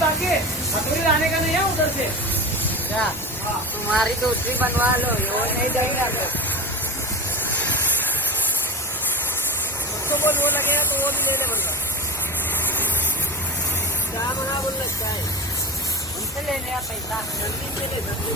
ताकि हथौड़ी लाने का नहीं है उधर से। क्या तुम्हारी दूसरी बनवा लो, वो नहीं देंगे आपको। उसको बोल वो लगेगा तो वो भी ले ले बंदा। क्या मंगा बोल लगता है, उनसे ले लिया पैसा, जल्दी से ले जल्दी।